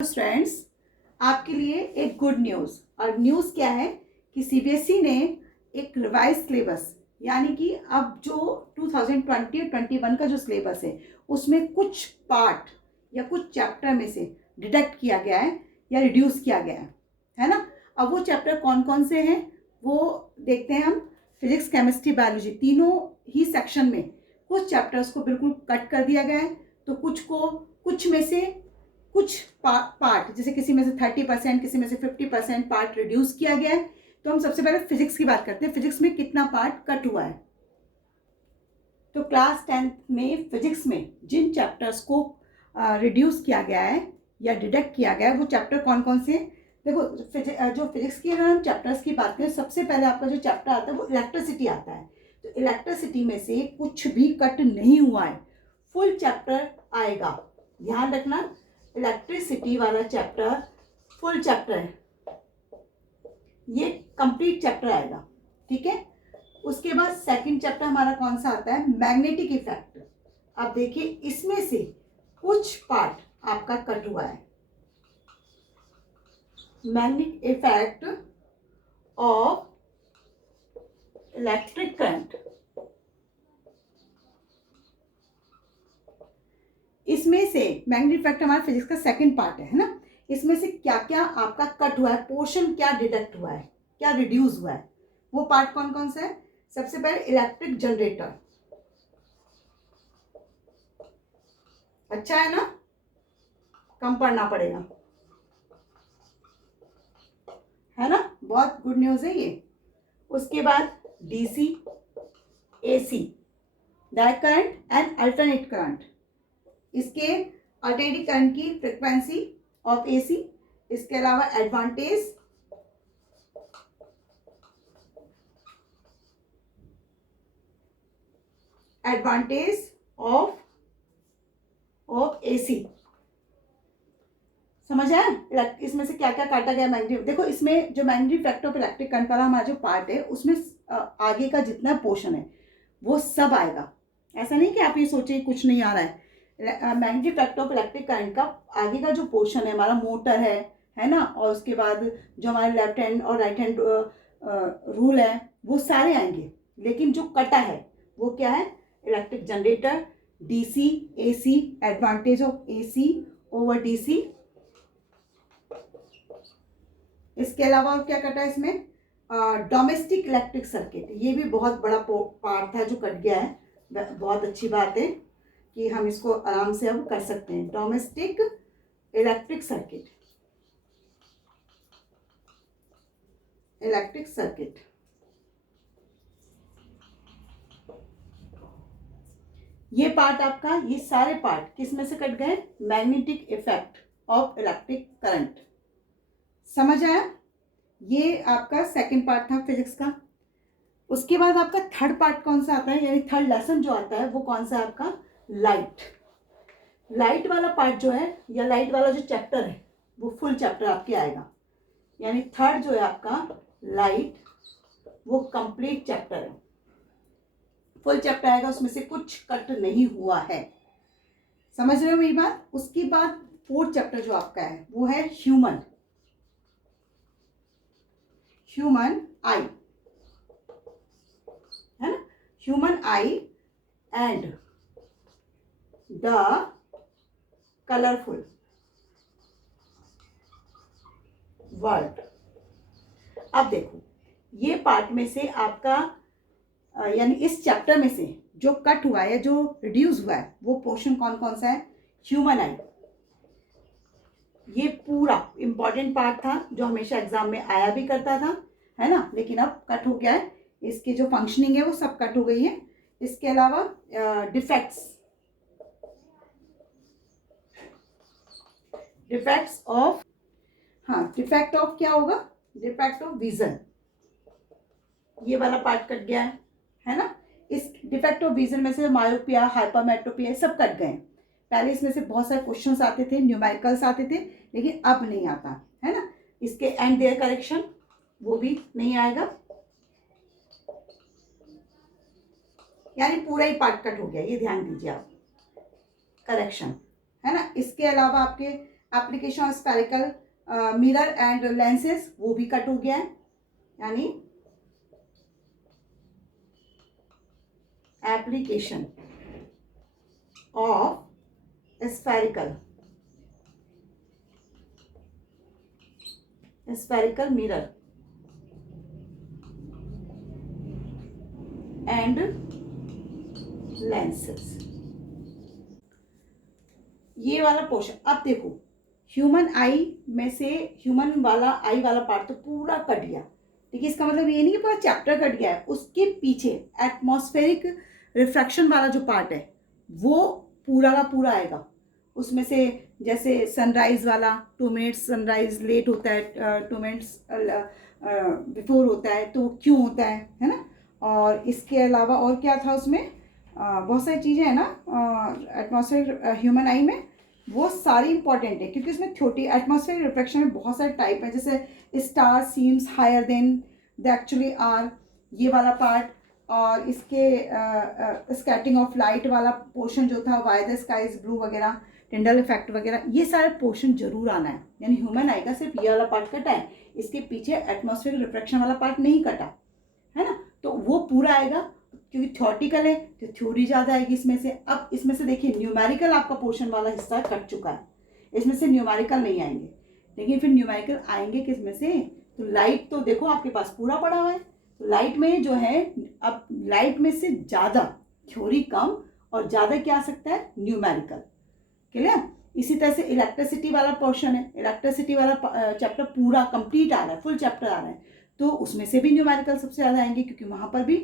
Friends, आपके लिए एक गुड न्यूज़। और न्यूज़ क्या है कि सीबीएसई ने एक रिवाइज सिलेबस, यानी कि अब जो 2020 और 21 का जो सिलेबस है उसमें कुछ पार्ट या कुछ चैप्टर में से डिडक्ट किया गया है या रिड्यूस किया गया है ना। अब वो चैप्टर कौन कौन से हैं वो देखते हैं हम। फिजिक्स, केमिस्ट्री, बायोलॉजी, तीनों ही सेक्शन में कुछ चैप्टर्स को बिल्कुल कट कर दिया गया है, तो कुछ में से कुछ पार्ट, जैसे किसी में से 30%, किसी में से 50% पार्ट रिड्यूस किया गया है। तो हम सबसे पहले फिजिक्स की बात करते हैं, फिजिक्स में कितना पार्ट कट हुआ है। तो क्लास 10th में फिजिक्स में जिन चैप्टर्स को रिड्यूस किया गया है या डिडक्ट किया गया है वो चैप्टर कौन कौन से हैं। देखो, जो फिजिक्स की अगर हम चैप्टर्स की बात करें, सबसे पहले आपका जो चैप्टर आता है वो इलेक्ट्रिसिटी आता है। तो इलेक्ट्रिसिटी में से कुछ भी कट नहीं हुआ है, फुल चैप्टर आएगा। ध्यान रखना, इलेक्ट्रिसिटी वाला चैप्टर फुल चैप्टर है, ये कंप्लीट चैप्टर आएगा। ठीक है। उसके बाद सेकंड चैप्टर हमारा कौन सा आता है, मैग्नेटिक इफेक्ट। अब देखिए, इसमें से कुछ पार्ट आपका कट हुआ है। Magnetic effect of electric current, इसमें से मैग्नेटिक इफेक्ट हमारा फिजिक्स का सेकंड पार्ट है ना। इसमें से क्या क्या आपका कट हुआ है, पोर्शन क्या डिडक्ट हुआ है, क्या रिड्यूस हुआ है, वो पार्ट कौन कौन सा है। सबसे पहले इलेक्ट्रिक जनरेटर, अच्छा है ना, कम पढ़ना पड़ेगा, है ना, बहुत गुड न्यूज है ये। उसके बाद DC, AC, direct current and alternate current, इसके अल्टरनेटिंग करंट की फ्रिक्वेंसी ऑफ एसी, इसके अलावा एडवांटेज, ऑफ एसी। समझ आया इसमें से क्या क्या काटा गया मैग्नेटिक। देखो, इसमें जो magnetic effect of electric current वाला हमारा जो पार्ट है उसमें आगे का जितना पोर्शन है वो सब आएगा। ऐसा नहीं कि आप ये सोचिए कुछ नहीं आ रहा है। Magnetic effect of electric current का आगे का जो पोर्शन है हमारा, मोटर है ना, और उसके बाद जो हमारे लेफ्ट हैंड और राइट हैंड रूल है वो सारे आएंगे। लेकिन जो कटा है वो क्या है, electric generator, DC, AC, advantage of AC over DC. इसके अलावा और क्या कटा है इसमें, डोमेस्टिक इलेक्ट्रिक सर्किट, ये भी बहुत बड़ा पार्ट था जो कट गया है। बहुत अच्छी बात है कि हम इसको आराम से अब कर सकते हैं। डोमेस्टिक इलेक्ट्रिक सर्किट, ये पार्ट आपका, ये सारे पार्ट किस में से कट गए, magnetic effect of electric current. समझ आया, ये आपका सेकंड पार्ट था फिजिक्स का। उसके बाद आपका थर्ड पार्ट कौन सा आता है, यानी थर्ड लेसन जो आता है वो कौन सा है आपका, लाइट वाला पार्ट जो है, या लाइट वाला जो चैप्टर है वो फुल चैप्टर आपके आएगा। यानी थर्ड जो है आपका लाइट, वो कंप्लीट चैप्टर है, फुल चैप्टर आएगा, उसमें से कुछ कट नहीं हुआ है। समझ रहे हो मेरी बात। उसके बाद फोर्थ चैप्टर जो आपका है वो है ह्यूमन आई, है ना, human I and the colourful world. अब देखो, ये पार्ट में से आपका यानी इस चैप्टर में से जो कट हुआ है, जो रिड्यूस हुआ है, वो पोर्शन कौन कौन सा है, ह्यूमन आई। ये पूरा इंपॉर्टेंट पार्ट था जो हमेशा एग्जाम में आया भी करता था, है ना, लेकिन अब कट हो गया है। इसकी जो फंक्शनिंग है वो सब कट हो गई है। इसके अलावा डिफेक्ट्स ऑफ, हाँ, डिफेक्ट ऑफ क्या होगा, डिफेक्ट ऑफ विजन, ये वाला पार्ट कट गया है ना। इस डिफेक्ट ऑफ विजन में से मायोपिया, हाइपरमेट्रोपिया, सब कट गए। पहले इसमें से बहुत सारे क्वेश्चंस आते थे, न्यूमेरिकल्स आते थे, लेकिन अब नहीं आता, है ना। इसके एंड देयर करेक्शन वो भी नहीं आएगा, यानी पूरा ही पार्ट कट हो गया, ये ध्यान दीजिए आप, करेक्शन, है ना। इसके अलावा आपके application of spherical mirror and lenses वो भी कट हो गया है, यानी application of spherical mirror and lenses, ये वाला पोर्शन। अब देखो ह्यूमन आई में से ह्यूमन वाला आई वाला पार्ट तो पूरा कट गया, देखिए इसका मतलब ये नहीं कि पूरा चैप्टर कट गया है, उसके पीछे एटमॉस्फेरिक रिफ्रैक्शन वाला जो पार्ट है वो पूरा का पूरा आएगा। उसमें से जैसे सनराइज वाला 2 मिनट्स सनराइज लेट होता है, 2 मिनट्स बिफोर होता है, तो वो क्यों होता है ना। और इसके अलावा और क्या था उसमें, बहुत सारी चीज़ें हैं ना एटमॉस्फेयर ह्यूमन आई में, वो सारी इंपॉर्टेंट है क्योंकि उसमें छोटी एटमॉस्फेयर रिफ्लेक्शन में बहुत सारे टाइप है, जैसे star seems higher than the actually are, ये वाला पार्ट। और इसके स्कैटरिंग ऑफ लाइट वाला पोर्शन जो था, why the sky is blue वगैरह, टिंडल इफेक्ट वगैरह, ये सारे पोर्शन जरूर आना है। यानी ह्यूमन आई का सिर्फ ये वाला पार्ट कटा है, इसके पीछे एटमॉस्फेयर रिफ्लेक्शन वाला पार्ट नहीं कटा है ना, तो वो पूरा आएगा क्योंकि थ्योरेटिकल है तो थ्योरी ज़्यादा आएगी इसमें से। अब इसमें से देखिए न्यूमेरिकल आपका पोर्शन वाला हिस्सा कट चुका है, इसमें से न्यूमेरिकल नहीं आएंगे, लेकिन फिर न्यूमेरिकल आएंगे किस में से, तो लाइट तो देखो आपके पास पूरा पड़ा हुआ है, तो लाइट में जो है अब लाइट में से ज़्यादा थ्योरी कम और ज़्यादा क्या आ सकता है, न्यूमेरिकल। क्लियर। इसी तरह से इलेक्ट्रिसिटी वाला पोर्शन है, इलेक्ट्रिसिटी वाला चैप्टर पूरा कंप्लीट आ रहा है, फुल चैप्टर आ रहा है, तो उसमें से भी न्यूमेरिकल सबसे ज़्यादा आएंगे क्योंकि वहाँ पर भी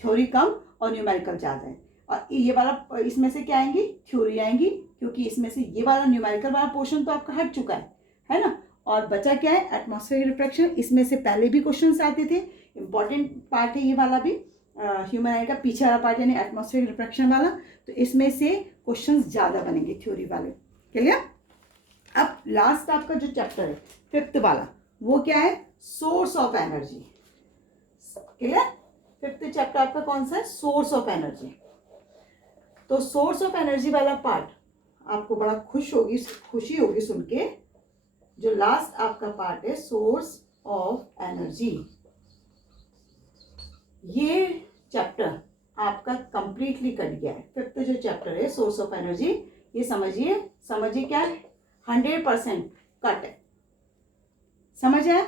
थ्योरी कम और न्यूमेरिकल ज़्यादा है। और ये वाला इसमें से क्या आएंगी, थ्योरी आएंगी, क्योंकि इसमें से ये वाला न्यूमेरिकल वाला पोर्शन तो आपका हट चुका है ना। और बचा क्या है, एटमॉस्फेरिक रिफ्लेक्शन। इसमें से पहले भी क्वेश्चंस आते थे, इंपॉर्टेंट पार्ट है ये वाला भी, ह्यूमन आई का पीछे वाला पार्ट यानी एटमॉस्फेरिक रिफ्लेक्शन वाला, तो इसमें से क्वेश्चंस ज़्यादा बनेंगे थ्योरी वाले। क्लियर। अब लास्ट आपका जो चैप्टर है 5th वाला, वो क्या है, source of energy. Clear. 5th chapter आपका कौन सा है, सोर्स ऑफ एनर्जी। तो सोर्स ऑफ एनर्जी वाला पार्ट आपको बड़ा खुशी होगी सुन के, जो लास्ट आपका पार्ट है सोर्स ऑफ एनर्जी, ये चैप्टर आपका कंप्लीटली कट गया है। 5th जो चैप्टर है सोर्स ऑफ एनर्जी, ये समझिए क्या है, 100% कट है, समझ आया।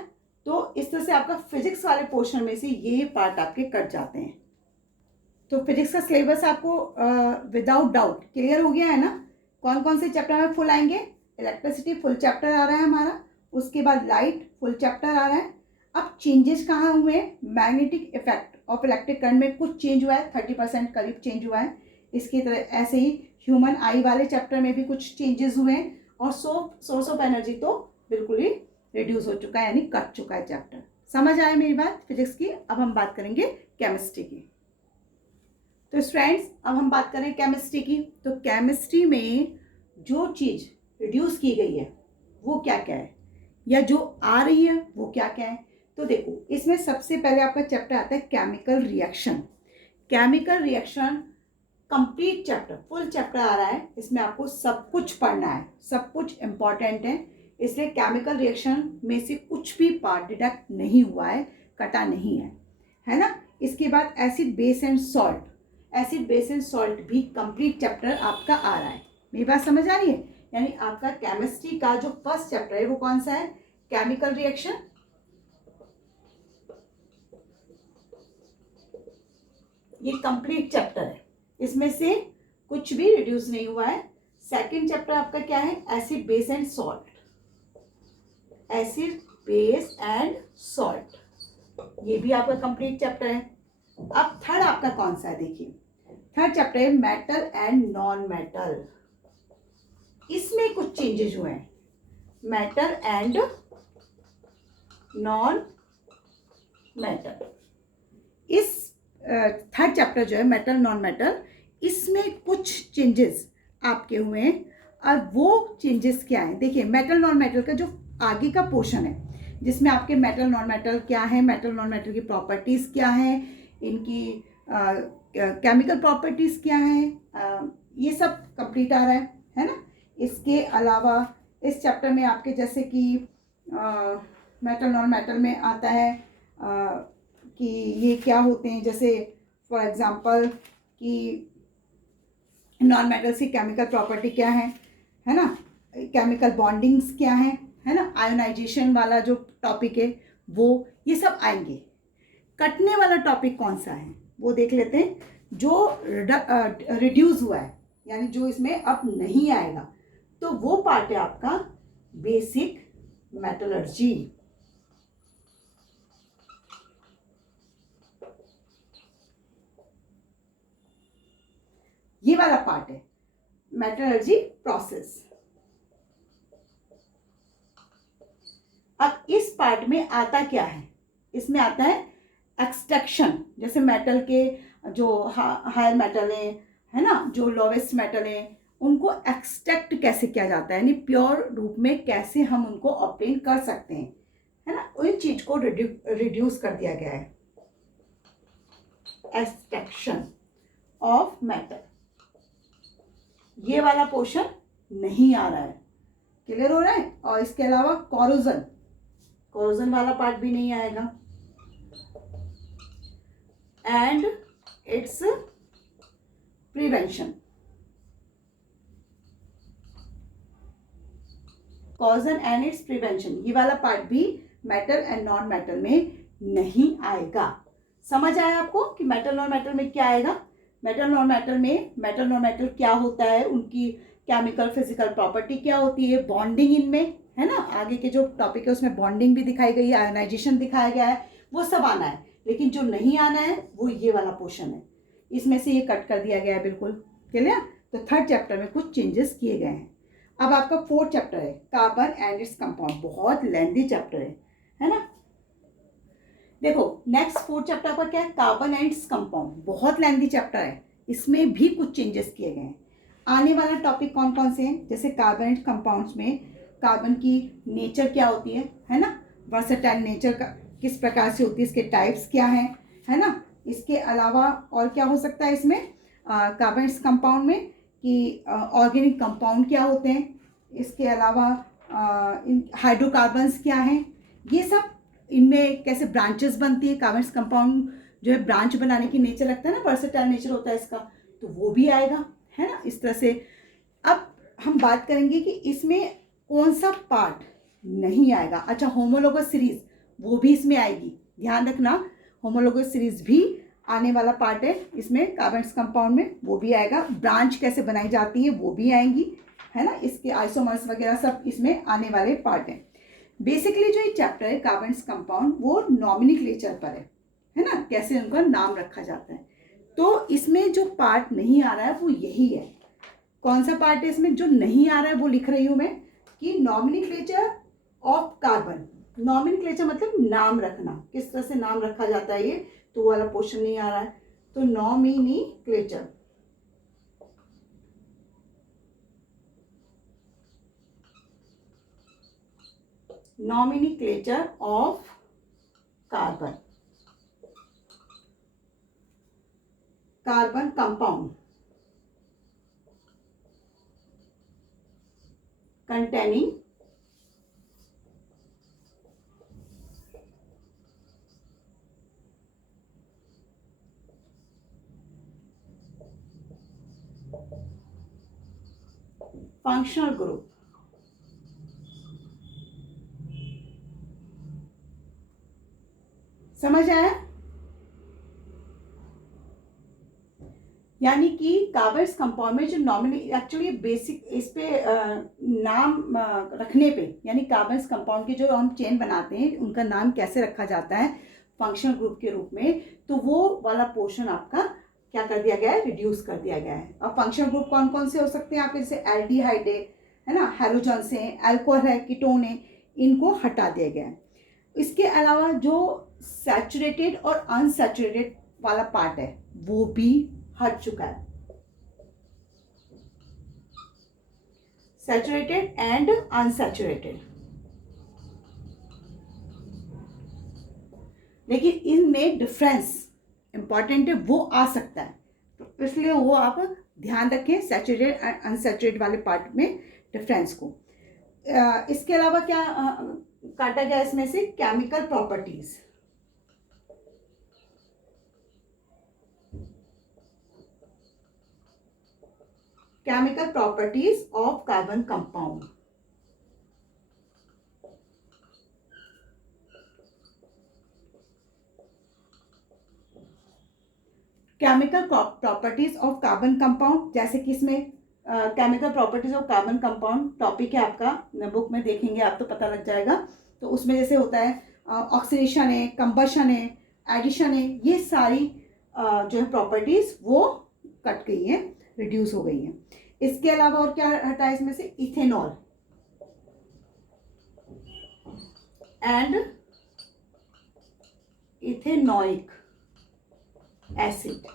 तो इस तरह से आपका फिजिक्स वाले पोर्शन में से ये पार्ट आपके कट जाते हैं। तो फिजिक्स का सिलेबस आपको विदाउट डाउट क्लियर हो गया है ना। कौन कौन से चैप्टर में फुल आएंगे, इलेक्ट्रिसिटी फुल चैप्टर आ रहा है हमारा, उसके बाद लाइट फुल चैप्टर आ रहा है। अब चेंजेस कहाँ हुए हैं, magnetic effect of electric current में कुछ चेंज हुआ है, 30% करीब चेंज हुआ है। इसकी तरह ऐसे ही ह्यूमन आई वाले चैप्टर में भी कुछ चेंजेस हुए हैं, और सोर्स ऑफ एनर्जी तो बिल्कुल ही रिड्यूस हो चुका है, यानी कट चुका है चैप्टर। समझ आया मेरी बात फिजिक्स की। अब हम बात करेंगे केमिस्ट्री की। तो फ्रेंड्स अब हम बात करें केमिस्ट्री की। तो केमिस्ट्री में जो चीज़ रिड्यूस की गई है वो क्या क्या है, या जो आ रही है वो क्या क्या है। तो देखो इसमें सबसे पहले आपका चैप्टर आता है chemical reaction. Chemical reaction complete chapter, full chapter आ रहा है, इसमें आपको सब कुछ पढ़ना है, सब कुछ इम्पॉर्टेंट है, इसलिए केमिकल रिएक्शन में से कुछ भी पार्ट डिडक्ट नहीं हुआ है, कटा नहीं है ना। इसके बाद acid base and salt, acid base and salt भी कंप्लीट चैप्टर आपका आ रहा है। मेरी बात समझ आ रही है। यानी आपका केमिस्ट्री का जो फर्स्ट चैप्टर है वो कौन सा है, केमिकल रिएक्शन। ये कंप्लीट चैप्टर है, इसमें से कुछ भी रिड्यूस नहीं हुआ है। सेकंड चैप्टर आपका क्या है, acid base and salt, acid base and salt, ये भी आपका कंप्लीट चैप्टर है। अब थर्ड आपका कौन सा है, देखिए थर्ड चैप्टर है मेटल एंड नॉन मेटल। इसमें कुछ चेंजेस हुए हैं, मेटल एंड नॉन मेटल। इस थर्ड चैप्टर जो है मेटल नॉन मेटल, इसमें कुछ चेंजेस आपके हुए हैं। और वो चेंजेस क्या है, देखिए मेटल नॉन मेटल का जो आगे का पोर्शन है, जिसमें आपके मेटल नॉन मेटल क्या है, मेटल नॉन मेटल की प्रॉपर्टीज़ क्या है, इनकी केमिकल प्रॉपर्टीज़ क्या है, ये सब कंप्लीट आ रहा है ना। इसके अलावा इस चैप्टर में आपके जैसे कि मेटल नॉन मेटल में आता है कि ये क्या होते हैं, जैसे फॉर एग्जांपल कि नॉन मेटल्स की केमिकल प्रॉपर्टी क्या है ना, केमिकल बॉन्डिंग्स क्या है ना, आयोनाइजेशन वाला जो टॉपिक है वो, ये सब आएंगे। कटने वाला टॉपिक कौन सा है वो देख लेते हैं, जो रिड्यूस हुआ है, यानी जो इसमें अब नहीं आएगा, तो वो पार्ट है आपका बेसिक मेटलर्जी। ये वाला पार्ट है मेटलर्जी प्रोसेस। अब इस पार्ट में आता क्या है, इसमें आता है एक्सट्रैक्शन, जैसे मेटल के जो हायर मेटल है ना, जो लोवेस्ट मेटल है, उनको एक्सट्रैक्ट कैसे किया जाता है, यानी प्योर रूप में कैसे हम उनको ऑब्टेन कर सकते हैं, है ना, उन चीज को रिड्यूस कर दिया गया है, एक्सट्रैक्शन ऑफ मेटल। ये वाला पोर्शन नहीं आ रहा है, क्लियर हो रहा है। और इसके अलावा कोरोजन वाला पार्ट भी नहीं आएगा, and its prevention. Causation and its prevention, ये वाला पार्ट भी मेटल एंड नॉन मेटल में नहीं आएगा। समझ आया आपको कि मेटल नॉन मेटल में क्या आएगा। मेटल नॉन मेटल क्या होता है, उनकी केमिकल फिजिकल प्रॉपर्टी क्या होती है, बॉन्डिंग इनमें, है ना, आगे के जो टॉपिक है उसमें बॉन्डिंग भी दिखाई गई है, आयोनाइजेशन दिखाया गया है, वो सब आना है। लेकिन जो नहीं आना है वो ये वाला पोर्शन है, इसमें से ये कट कर दिया गया है, बिल्कुल क्लियर। तो थर्ड चैप्टर में कुछ चेंजेस किए गए हैं। अब आपका फोर्थ चैप्टर है कार्बन एंड इट्स कंपाउंड, बहुत लेंथी चैप्टर है ना। देखो नेक्स्ट फोर्थ चैप्टर पर क्या है, कार्बन एंड इट्स कंपाउंड, बहुत लेंथी चैप्टर है, इसमें भी कुछ चेंजेस किए गए हैं। आने वाला टॉपिक कौन कौन से हैं, जैसे कार्बन एंड कंपाउंड्स में कार्बन की नेचर क्या होती है ना, वर्सेटाइल नेचर का किस प्रकार से होती है, इसके टाइप्स क्या है ना। इसके अलावा और क्या हो सकता है इसमें कार्बन कंपाउंड में कि ऑर्गेनिक कंपाउंड क्या होते हैं, इसके अलावा हाइड्रोकार्बन्स क्या हैं, ये सब इनमें कैसे ब्रांचेस बनती है। कार्बन कंपाउंड जो है ब्रांच बनाने की नेचर रखता है ना, वर्सेटाइल नेचर होता है इसका, तो वो भी आएगा, है ना, इस तरह से। अब हम बात करेंगे कि इसमें कौन सा पार्ट नहीं आएगा। अच्छा, होमोलोगस सीरीज वो भी इसमें आएगी, ध्यान रखना, होमोलोगस सीरीज भी आने वाला पार्ट है इसमें, कार्बन कंपाउंड में वो भी आएगा। ब्रांच कैसे बनाई जाती है वो भी आएंगी, है ना, इसके आइसोमर्स वगैरह सब इसमें आने वाले पार्ट हैं। बेसिकली जो ये चैप्टर है कार्बन कंपाउंड, वो नॉमिनिक्लेचर पर है ना, कैसे उनका नाम रखा जाता है। तो इसमें जो पार्ट नहीं आ रहा है वो यही है। कौन सा पार्ट है इसमें जो नहीं आ रहा है, वो लिख रही हूं मैं कि नॉमिनिक्लेचर ऑफ कार्बन। नॉमिनिक्लेचर मतलब नाम रखना, किस तरह से नाम रखा जाता है, ये तो वाला पोर्शन नहीं आ रहा है। तो nomenclature, nomenclature of carbon, carbon compound containing functional group। समझ आया। यानी कि कार्बन कंपाउंड में जो नॉमिनी एक्चुअली बेसिक इस पे नाम रखने पे, यानी कार्बन कंपाउंड के जो हम चेन बनाते हैं उनका नाम कैसे रखा जाता है फंक्शनल ग्रुप के रूप में, तो वो वाला पोर्शन आपका क्या कर दिया गया है, रिड्यूस कर दिया गया है। अब फंक्शनल ग्रुप कौन कौन से हो सकते हैं आपके, जैसे एल्डिहाइड है ना, हैलोजन्स हैं, अल्कोहल है, कीटोन है, इनको हटा दिया गया है। इसके अलावा जो सैचुरेटेड और अनसैचुरेटेड वाला पार्ट है वो भी हट चुका है, सैचुरेटेड एंड अनसैचुरेटेड। लेकिन इनमें डिफरेंस इंपॉर्टेंट है, वो आ सकता है, तो इसलिए वो आप ध्यान रखें सैचुरेटेड एंड अनसैचुरेटेड वाले पार्ट में डिफरेंस को। इसके अलावा क्या काटा गया इसमें से, chemical properties. Chemical properties of carbon compound. Chemical properties of carbon compound, जैसे कि इसमें chemical properties of carbon compound topic है आपका, बुक में देखेंगे आप तो पता लग जाएगा। तो उसमें जैसे होता है ऑक्सीडेशन है, कंबशन है, एडिशन है, ये सारी जो है प्रॉपर्टीज वो कट गई हैं, रिड्यूस हो गई हैं। इसके अलावा और क्या हटा है इसमें से, इथेनॉल एंड इथेनॉइक एसिड,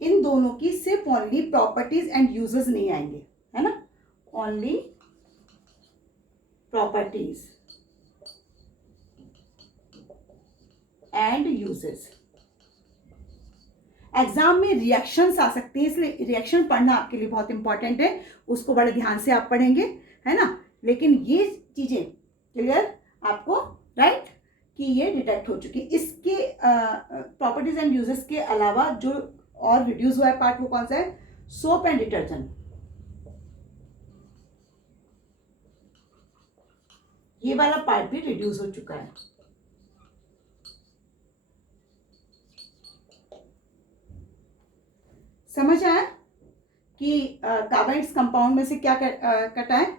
इन दोनों की सिर्फ ओनली प्रॉपर्टीज एंड यूजेस नहीं आएंगे, है ना, only properties and uses. Exam में रिएक्शंस आ सकते हैं, इसलिए रिएक्शन पढ़ना आपके लिए बहुत इंपॉर्टेंट है, उसको बड़े ध्यान से आप पढ़ेंगे, है ना। लेकिन ये चीजें क्लियर आपको, राइट, कि ये डिटेक्ट हो चुकी। इसके प्रॉपर्टीज एंड यूजेस के अलावा जो और रिड्यूस हुआ है पार्ट, वो कौन सा है, सोप एंड डिटर्जेंट। ये वाला पार्ट भी रिड्यूस हो चुका है। समझ आया कि कार्बोनेट्स कंपाउंड में से क्या कटा है,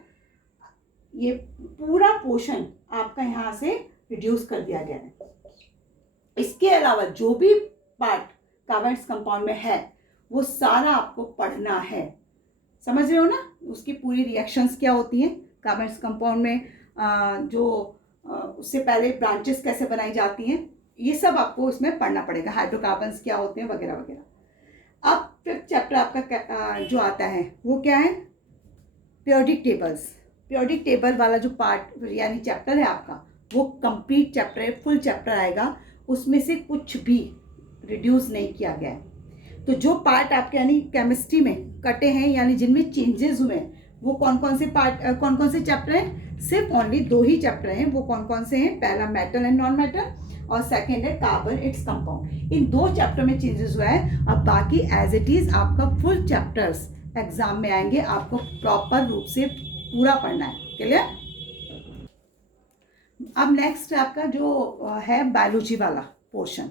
ये पूरा पोर्शन आपका यहां से रिड्यूस कर दिया गया है। इसके अलावा जो भी पार्ट कार्बोनेट्स कंपाउंड में है वो सारा आपको पढ़ना है, समझ रहे हो ना, उसकी पूरी रिएक्शंस क्या होती हैं कार्बोनेट्स कंपाउंड में, जो उससे पहले ब्रांचेस कैसे बनाई जाती हैं, ये सब आपको इसमें पढ़ना पड़ेगा, हाइड्रोकार्बन्स क्या होते हैं वगैरह वगैरह। अब फिफ्थ चैप्टर आपका जो आता है वो क्या है, पीरियोडिक टेबल्स। पीरियोडिक टेबल वाला जो पार्ट यानी चैप्टर है आपका, वो कंप्लीट चैप्टर है, फुल चैप्टर आएगा, उसमें से कुछ भी रिड्यूस नहीं किया गया है। तो जो पार्ट आपके यानी केमिस्ट्री में कटे हैं यानी जिनमें चेंजेस हुए हैं, वो कौन कौन से पार्ट, कौन कौन से चैप्टर हैं, सिर्फ ओनली 2 ही चैप्टर हैं। वो कौन कौन से हैं, पहला मेटल एंड नॉन मेटल और सेकेंड है कार्बन इट्स कंपाउंड। इन 2 चैप्टर में चेंजेस हुआ है, अब बाकी एज इट इज आपका फुल चैप्टर्स एग्जाम में आएंगे, आपको प्रॉपर रूप से पूरा पढ़ना है, क्लियर। अब नेक्स्ट आपका जो है बायोलॉजी वाला पोर्शन।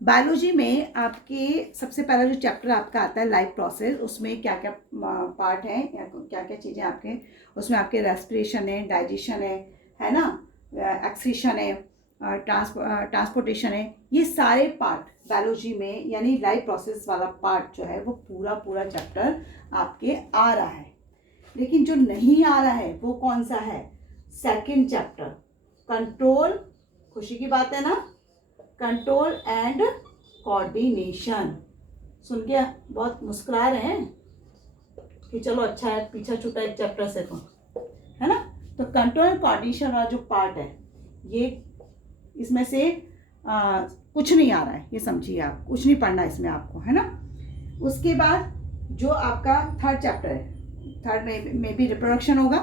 बायोलॉजी में आपके सबसे पहला जो चैप्टर आपका आता है लाइफ प्रोसेस, उसमें क्या क्या पार्ट है या क्या क्या चीज़ें आपके, उसमें आपके रेस्पिरेशन है, डाइजेशन है ना, एक्सक्रीशन है, ट्रांसपोर्टेशन है, ये सारे पार्ट बायोलॉजी में यानी लाइफ प्रोसेस वाला पार्ट जो है वो पूरा पूरा चैप्टर आपके आ रहा है। लेकिन जो नहीं आ रहा है वो कौन सा है, सेकंड चैप्टर, कंट्रोल, खुशी की बात है ना, कंट्रोल एंड कोऑर्डिनेशन। सुन के बहुत मुस्कुरा रहे हैं कि चलो अच्छा है, पीछा छूटा एक चैप्टर से, तो है ना। तो कंट्रोल एंड कोऑर्डिनेशन वाला जो पार्ट है, ये इसमें से कुछ नहीं आ रहा है, ये समझिए आप, कुछ नहीं पढ़ना इसमें आपको, है ना। उसके बाद जो आपका थर्ड चैप्टर है, थर्ड में भी रिप्रोडक्शन होगा,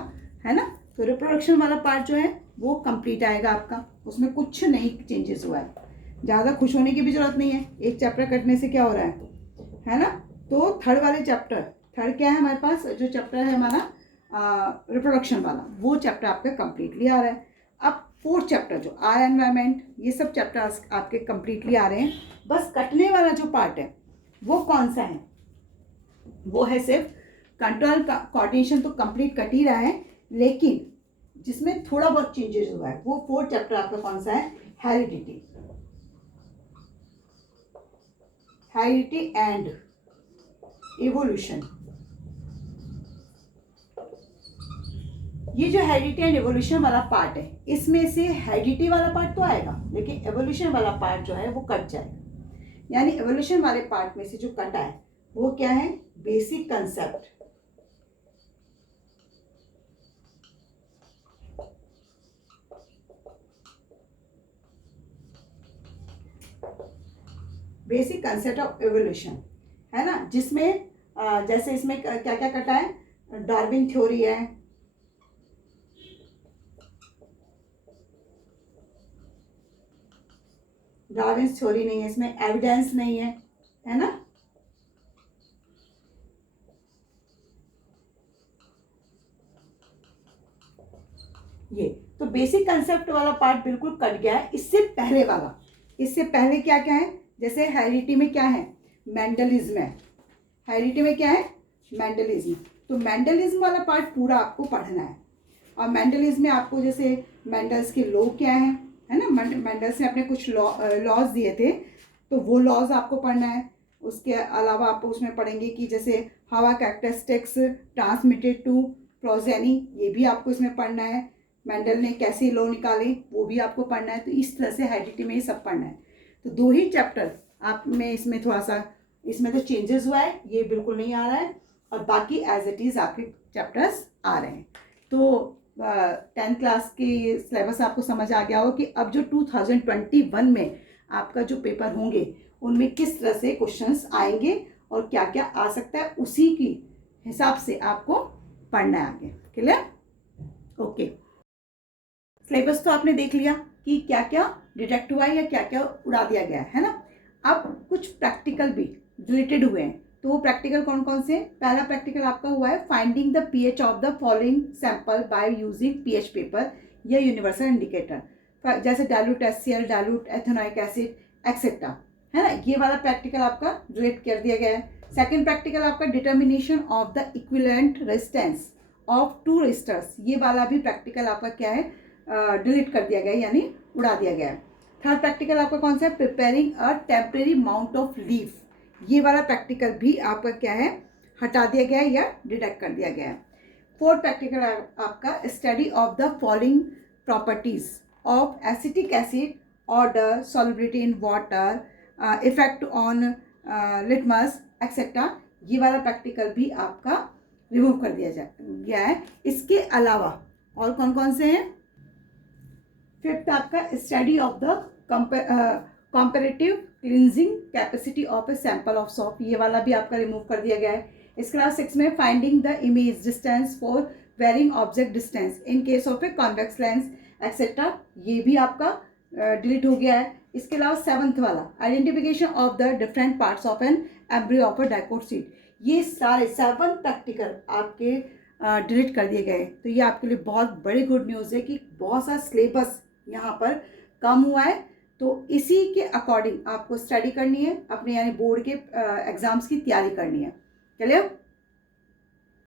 है ना। तो रिप्रोडक्शन वाला पार्ट जो है वो कंप्लीट आएगा आपका, उसमें कुछ नहीं चेंजेस हुआ है, ज़्यादा खुश होने की भी जरूरत नहीं है, एक चैप्टर कटने से क्या हो रहा है ना। तो थर्ड वाले चैप्टर, थर्ड क्या है हमारे पास, जो चैप्टर है हमारा रिप्रोडक्शन वाला, वो चैप्टर आपका कंप्लीटली आ रहा है। अब फोर्थ चैप्टर जो आर एनवायरमेंट, ये सब चैप्टर्स आपके कंप्लीटली आ रहे हैं। बस कटने वाला जो पार्ट है वो कौन सा है, वो है सिर्फ कंट्रोल कोऑर्डिनेशन, तो कंप्लीट कट ही रहा है, लेकिन जिसमें थोड़ा बहुत चेंजेस हुआ है वो फोर्थ चैप्टर आपका कौन सा है, हेरिडिटी, हेरिडिटी एंड इवोल्यूशन। ये जो हेरिडिटी एंड इवोल्यूशन वाला पार्ट है, इसमें से हेरिडिटी वाला पार्ट तो आएगा, लेकिन एवोल्यूशन वाला पार्ट जो है वो कट जाएगा। यानी एवोल्यूशन वाले पार्ट में से जो कटा है वो क्या है, basic concept, basic concept of evolution, है ना, जिसमें जैसे इसमें क्या क्या कटा है, डार्विन थ्योरी है, डार्विन्स थ्योरी नहीं है, इसमें एविडेंस नहीं है ना। ये तो बेसिक कंसेप्ट वाला पार्ट बिल्कुल कट गया है। इससे पहले वाला, इससे पहले क्या क्या है, जैसे हेरिडिटी में क्या है, मेंडलिज्म है। हेरिडिटी में क्या है, मेंडलिज्म। तो मेंडलिज्म वाला पार्ट पूरा आपको पढ़ना है। और मेंडलिज्म में आपको जैसे मेंडल्स के लॉ क्या है ना, मेंडल्स ने अपने कुछ लॉज दिए थे, तो वो लॉज आपको पढ़ना है। उसके अलावा आप उसमें पढ़ेंगे कि जैसे हवा कैरेक्टरिस्टिक्स ट्रांसमिटेड टू प्रोजेनी, ये भी आपको इसमें पढ़ना है। मेंडल ने कैसे लॉ निकाले वो भी आपको पढ़ना है। तो इस तरह से हेरिडिटी में ये सब पढ़ना है। तो 2 ही चैप्टर आप में इसमें थोड़ा सा, इसमें तो चेंजेस हुआ है, ये बिल्कुल नहीं आ रहा है, और बाकी एज इट इज़ आपके चैप्टर्स आ रहे हैं। तो 10th क्लास के सिलेबस आपको समझ आ गया हो कि अब जो 2021 में आपका जो पेपर होंगे उनमें किस तरह से क्वेश्चंस आएंगे और क्या क्या आ सकता है, उसी की हिसाब से आपको पढ़ना है आगे। क्लियर? ओके, सिलेबस तो आपने देख लिया कि क्या क्या डिटेक्ट हुआ है या क्या क्या उड़ा दिया गया है ना। अब कुछ प्रैक्टिकल भी रिलेटेड हुए हैं, तो वो प्रैक्टिकल कौन कौन से? पहला प्रैक्टिकल आपका हुआ है finding the pH of the following sample by using pH paper या यूनिवर्सल इंडिकेटर, जैसे dilute HCl, dilute ethanoic acid etcetera, है ना। ये वाला प्रैक्टिकल आपका रिलेट कर दिया गया है। सेकेंड प्रैक्टिकल आपका determination of the equivalent resistance of 2 resistors, ये वाला भी प्रैक्टिकल आपका क्या है, डिलीट कर दिया गया है, यानी उड़ा दिया गया है। थर्ड प्रैक्टिकल आपका कौन सा है? Preparing a temporary mount of leaf, ये वाला प्रैक्टिकल भी आपका क्या है, हटा दिया गया है या डिडक्ट कर दिया गया है। फोर्थ प्रैक्टिकल आपका study of the following properties of acetic acid, order, solubility in water, effect on litmus etcetera, ये वाला प्रैक्टिकल भी आपका रिमूव कर दिया गया है। इसके अलावा और कौन कौन से हैं? फिफ्थ आपका study of the comparative cleansing capacity of a sample of shop, ये वाला भी आपका रिमूव कर दिया गया है। इसके अलावा 6 में finding the image distance for varying object distance in case of a convex lens etcetera, ये भी आपका डिलीट हो गया है। इसके अलावा 7th वाला identification of the different parts of an embryo of a dicot seed, ये सारे 7 प्रैक्टिकल आपके डिलीट कर दिए गए। तो ये आपके लिए बहुत बड़ी गुड न्यूज़ है कि बहुत सारा सिलेबस यहाँ पर कम हुआ है। तो इसी के अकॉर्डिंग आपको स्टडी करनी है अपने, यानी बोर्ड के एग्जाम्स की तैयारी करनी है। चलिए।